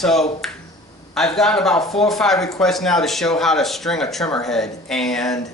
so I've gotten about 4 or 5 requests now to show how to string a trimmer head, and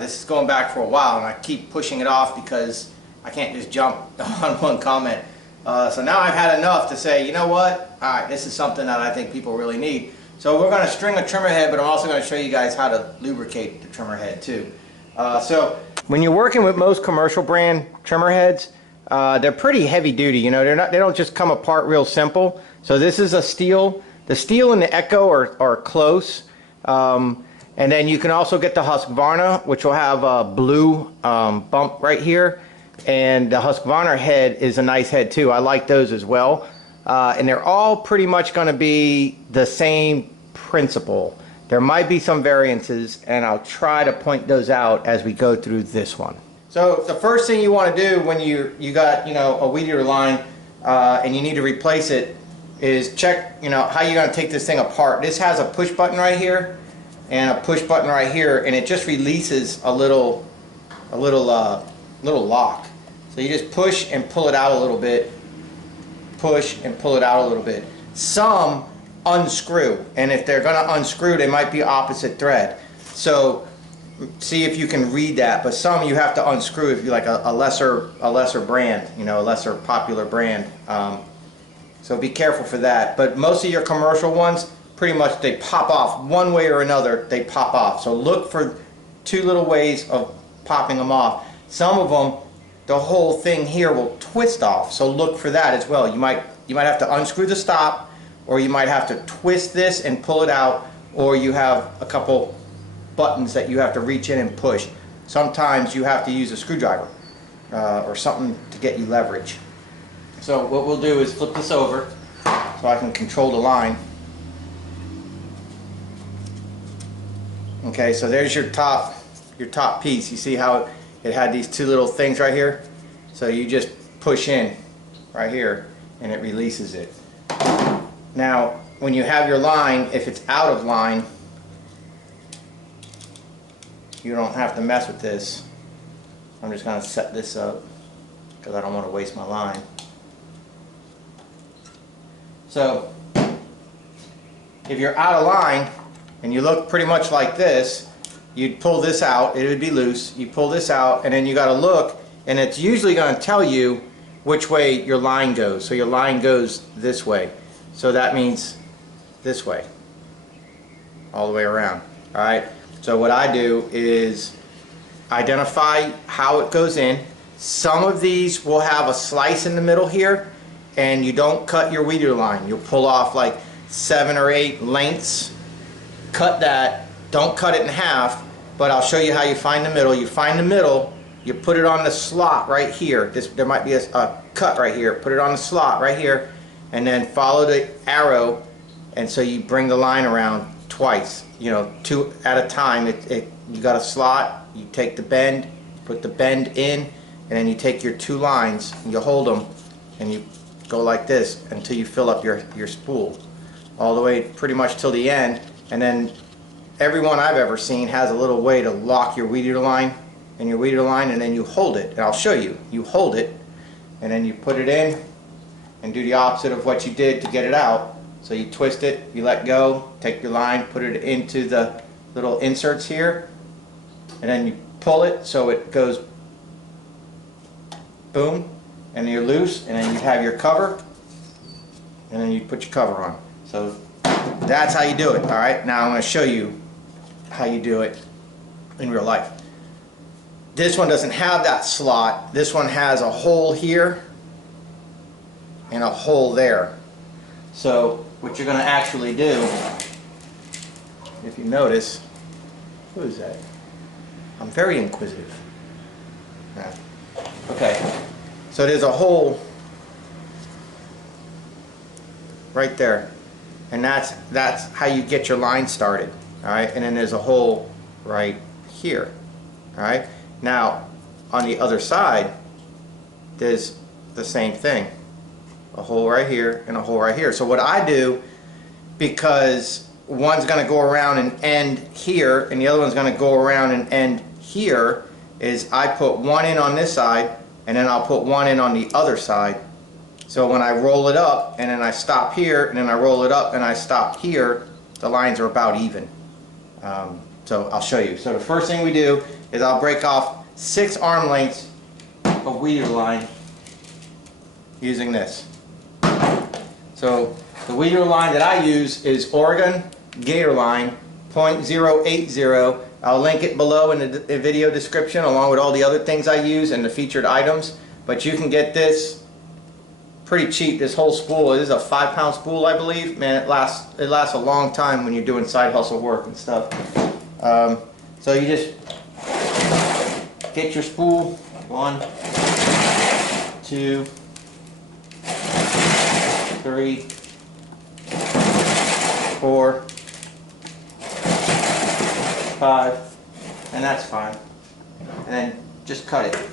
this is going back for a while, and I keep pushing it off because I can't just jump on one comment. So now I've had enough to say, you know what, alright, this is something that I think people really need. So we're going to string a trimmer head, but I'm also going to show you guys how to lubricate the trimmer head too. So when you're working with most commercial brand trimmer heads, they're pretty heavy duty. You know, they don't just come apart real simple. So this is a steel. The steel and the Echo are close. And then you can also get the Husqvarna, which will have a blue bump right here. And the Husqvarna head is a nice head too. I like those as well. And they're all pretty much going to be the same principle. There might be some variances, and I'll try to point those out as we go through this one. So the first thing you want to do when you got, you know, a Weedeater line and you need to replace it is check, you know, how you're going to take this thing apart. This has a push button right here and a push button right here, and it just releases a little lock. So you just push and pull it out a little bit, push and pull it out a little bit. Some unscrew, and if they're going to unscrew, they might be opposite thread. So see if you can read that. But some you have to unscrew if you like a lesser brand, you know, a lesser popular brand. So be careful for that. But most of your commercial ones, pretty much they pop off one way or another. They pop off. So look for 2 little ways of popping them off. Some of them, the whole thing here will twist off. So look for that as well. You might have to unscrew the stop, or you might have to twist this and pull it out, or you have a couple buttons that you have to reach in and push. Sometimes you have to use a screwdriver or something to get you leverage. So what we'll do is flip this over so I can control the line. Okay, so there's your top piece. You see how it had these 2 little things right here? So you just push in right here and it releases it. Now when you have your line, if it's out of line, you don't have to mess with this. I'm just going to set this up because I don't want to waste my line. So if you're out of line and you look pretty much like this, you'd pull this out, it would be loose. You pull this out and then you got to look, and it's usually going to tell you which way your line goes. So your line goes this way. So that means this way, all the way around. Alright, so what I do is identify how it goes in. Some of these will have a slice in the middle here, and you don't cut your Weedeater line. You'll pull off like 7 or 8 lengths. Cut that, don't cut it in half, but I'll show you how you find the middle. You find the middle, you put it on the slot right here. There might be a cut right here. Put it on the slot right here, and then follow the arrow, and so you bring the line around twice, you know, 2 at a time. You got a slot, you take the bend, put the bend in, and then you take your 2 lines, and you hold them, and you go like this until you fill up your spool, all the way pretty much till the end. And then everyone I've ever seen has a little way to lock your Weedeater line and your Weedeater line, and then you hold it, and I'll show you. You hold it, and then you put it in and do the opposite of what you did to get it out. So you twist it, you let go, take your line, put it into the little inserts here, and then you pull it so it goes boom, and you're loose, and then you have your cover, and then you put your cover on. So that's how you do it. Alright, now I'm going to show you how you do it in real life. This one doesn't have that slot. This one has a hole here and a hole there. So what you're going to actually do, if you notice, who is that? I'm very inquisitive. Yeah. Okay, so there's a hole right there, and that's how you get your line started. All right, and then there's a hole right here. All right, now on the other side there's the same thing, a hole right here and a hole right here. So what I do, because one's going to go around and end here and the other one's going to go around and end here, is I put one in on this side and then I'll put one in on the other side. So when I roll it up and then I stop here and then I roll it up and I stop here, the lines are about even. So I'll show you. So the first thing we do is I'll break off 6 arm lengths of Weedeater line using this. So the Weedeater line that I use is Oregon Gator line 0.080. I'll link it below in the video description along with all the other things I use and the featured items. But you can get this pretty cheap. This whole spool, it is a 5-pound spool, I believe. Man, it lasts a long time when you're doing side hustle work and stuff. So you just get your spool. 1, 2, 3, 4, 5, and that's fine. And then just cut it.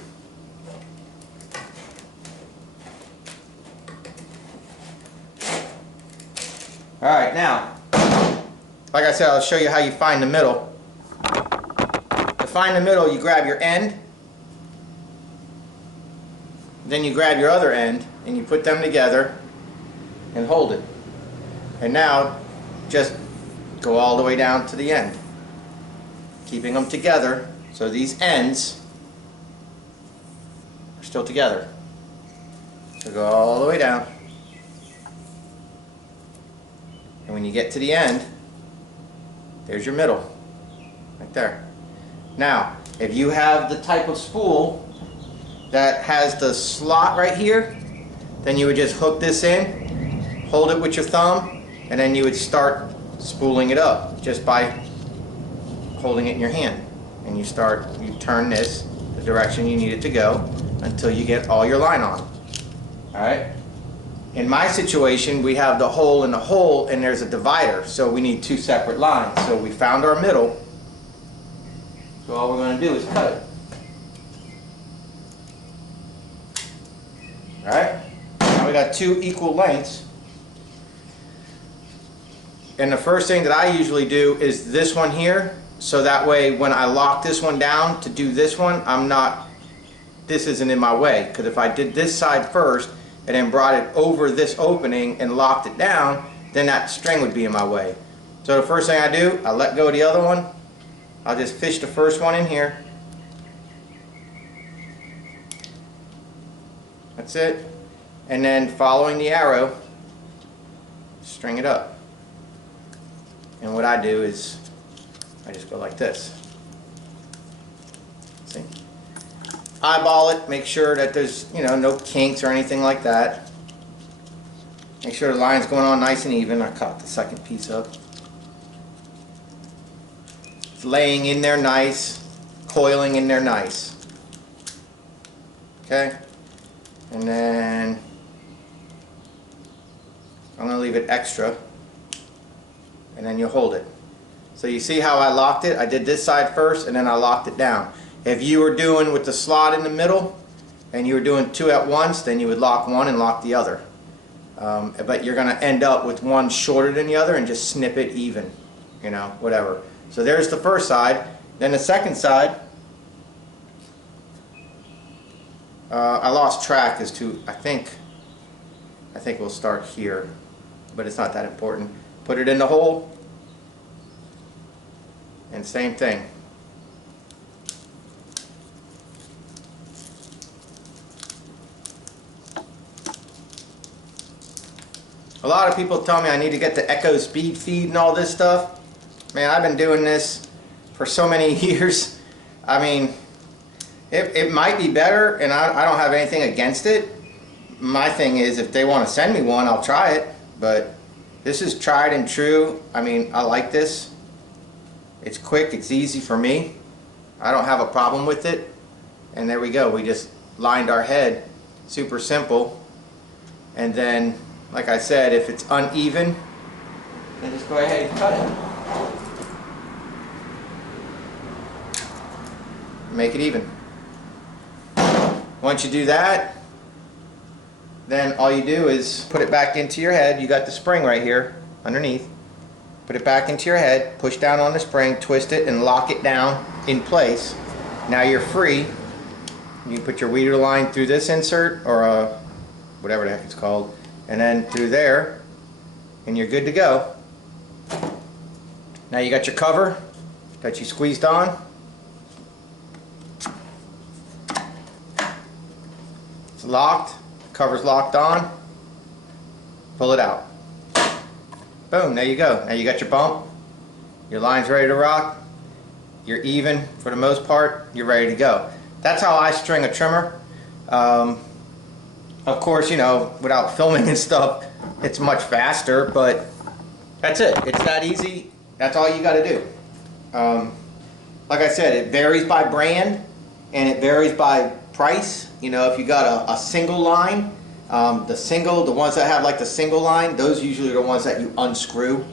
Alright, now, like I said, I'll show you how you find the middle. To find the middle, you grab your end, then you grab your other end, and you put them together and hold it. And now, just go all the way down to the end, keeping them together so these ends are still together. So go all the way down. And when you get to the end, there's your middle, right there. Now, if you have the type of spool that has the slot right here, then you would just hook this in, hold it with your thumb, and then you would start spooling it up just by holding it in your hand. And you turn this the direction you need it to go until you get all your line on. Alright? In my situation, we have the hole in the hole and there's a divider, so we need 2 separate lines. So we found our middle, so all we're going to do is cut it. Alright? Now we got 2 equal lengths. And the first thing that I usually do is this one here, so that way when I lock this one down to do this one, this isn't in my way. Because if I did this side first and then brought it over this opening and locked it down, then that string would be in my way. So the first thing I do, I let go of the other one. I'll just fish the first one in here. That's it. And then following the arrow, string it up. And what I do is I just go like this. See? Eyeball it, make sure that there's, no kinks or anything like that. Make sure the line's going on nice and even. I cut the second piece up. It's laying in there nice, coiling in there nice. Okay? And then I'm going to leave it extra. And then you hold it. So you see how I locked it? I did this side first and then I locked it down. If you were doing with the slot in the middle and you were doing 2 at once, then you would lock one and lock the other. But you're going to end up with one shorter than the other and just snip it even, whatever. So there's the first side. Then the second side, I lost track as to, I think we'll start here, but it's not that important. Put it in the hole, and same thing. A lot of people tell me I need to get the echo speed feed and all this stuff. Man, I've been doing this for so many years. I mean, it might be better, and I don't have anything against it. My thing is, if they want to send me one, I'll try it. But this is tried and true. I mean, I like this. It's quick, it's easy for me. I don't have a problem with it. And there we go. We just lined our head. Super simple. And then, like I said, if it's uneven, then just go ahead and cut it. Make it even. Once you do that, then all you do is put it back into your head. You got the spring right here underneath. Put it back into your head, push down on the spring, twist it, and lock it down in place. Now you're free. You can put your Weedeater line through this insert or whatever the heck it's called, and then through there, and you're good to go. Now you got your cover that you squeezed on. It's locked, cover's locked on. Pull it out. Boom, there you go. Now you got your bump, your line's ready to rock, you're even for the most part, you're ready to go. That's how I string a trimmer. Of course, you know, without filming and stuff, it's much faster, but that's it. It's that easy. That's all you got to do. Like I said, it varies by brand and it varies by price. You know, if you got a single line, the ones that have like the single line, those usually are the ones that you unscrew.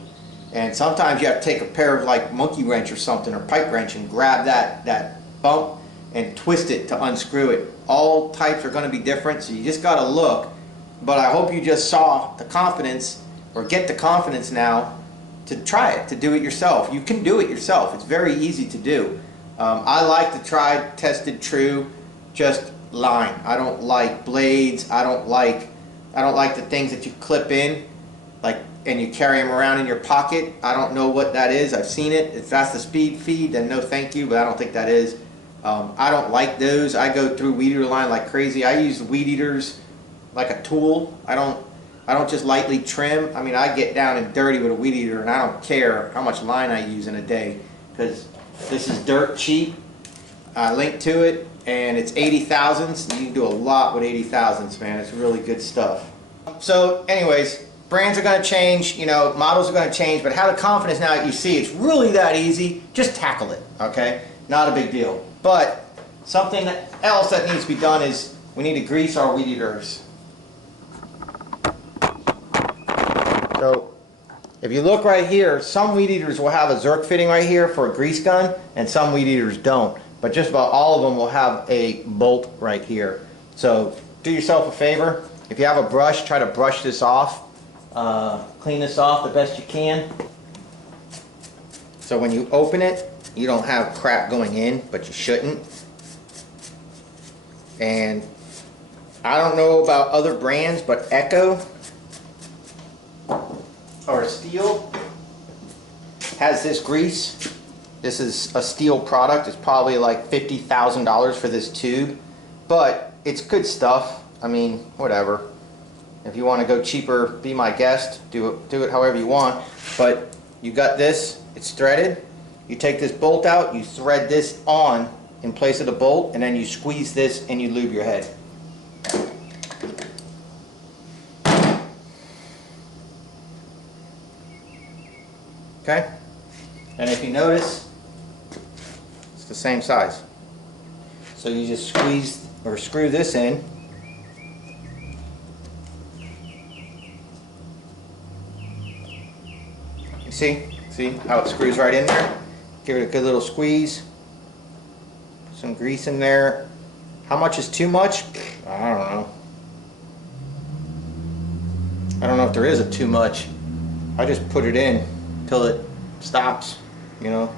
And sometimes you have to take a pair of like monkey wrench or something, or pipe wrench, and grab that bump and twist it to unscrew it. All types are going to be different, so you just got to look. But I hope you just saw the confidence, or get the confidence now to try it, to do it yourself. You can do it yourself. It's very easy to do. I like the tried, tested, true, just line. I don't like blades. I don't like the things that you clip in, like, and you carry them around in your pocket. I don't know what that is. I've seen it. If that's the speed feed, then no thank you, but I don't think that is. I don't like those. I go through Weedeater line like crazy. I use Weedeaters like a tool. I don't just lightly trim. I mean, I get down and dirty with a Weedeater, and I don't care how much line I use in a day, because this is dirt cheap. I link to it, and it's 80 thousandths. You can do a lot with 80 thousandths, man. It's really good stuff. So anyways, brands are going to change, you know, models are going to change, but have the confidence now that you see it's really that easy. Just tackle it, okay? Not a big deal. But something else that needs to be done is we need to grease our Weedeaters. So if you look right here, some Weedeaters will have a Zerk fitting right here for a grease gun, and some Weedeaters don't. But just about all of them will have a bolt right here. So do yourself a favor. If you have a brush, try to brush this off. Clean this off the best you can. So when you open it, you don't have crap going in, but you shouldn't. And I don't know about other brands, but Echo or Steel has this grease. This is a Steel product. It's probably like $50,000 for this tube, but it's good stuff. I mean, whatever. If you want to go cheaper, be my guest. Do it however you want. But you got this. It's threaded. You take this bolt out. You thread this on in place of the bolt, and then you squeeze this and you lube your head. Okay? And if you notice, it's the same size. So you just squeeze or screw this in. You see how it screws right in there? Give it a good little squeeze. Put some grease in there. How much is too much? I don't know. I don't know if there is a too much. I just put it in till it stops, you know.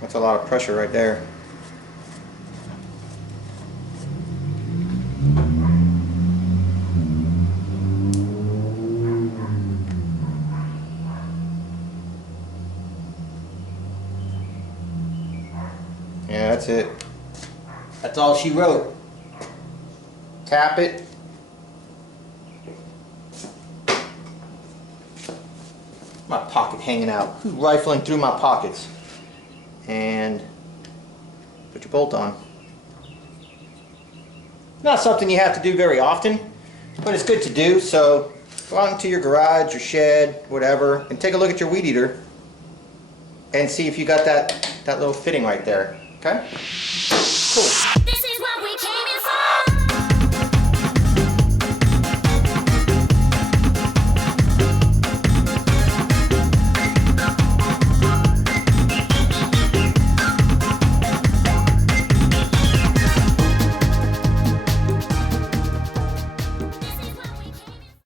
That's a lot of pressure right there. Yeah, that's it. That's all she wrote. Tap it. My pocket hanging out. Who's rifling through my pockets? And put your bolt on. Not something you have to do very often, but it's good to do. So go out into your garage, your shed, whatever, and take a look at your Weedeater and see if you got that little fitting right there. Okay? Cool.